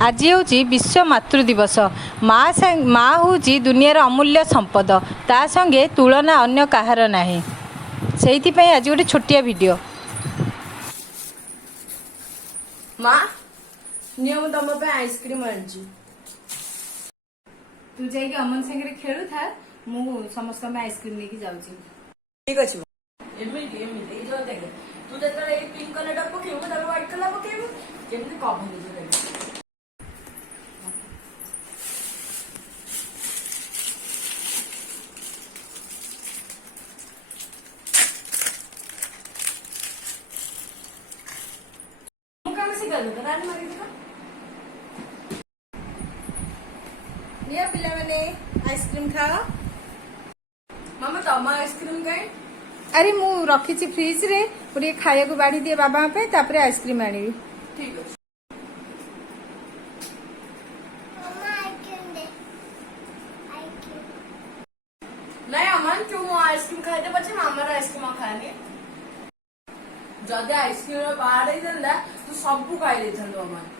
आज हूँ विश्व मातृ दिवस। माँ हूँ दुनियार अमूल्य संपद, ता संगे तुलना अन्य कहार नाही। से आज गोटे छोटिया वीडियो। माँ नियम तुम आइसक्रीम आनी तू जाइए अमन संगे खेलु था, मु समस्त आइसक्रीम लेके जाऊँ। ठीक अच्छे एमती एमती जो देख तू जो पिंक कलर पकेबू व्हाइट कलर पकेबू केमती कभ आइसक्रीम खाओ। मामा तुम आइसक्रीम कहीं अरे मु रखी फ्रिज रे पूरी खाया को बाढ़ी दिए बाबा पे, तापर आइसक्रीम आनी। ठीक अच्छे नहीं अमन क्यों मो आइसक्रीम खाई पचे मामार आइसक्रीम खानी जदि आइसक्रीम बाहर तू सब खाई अमन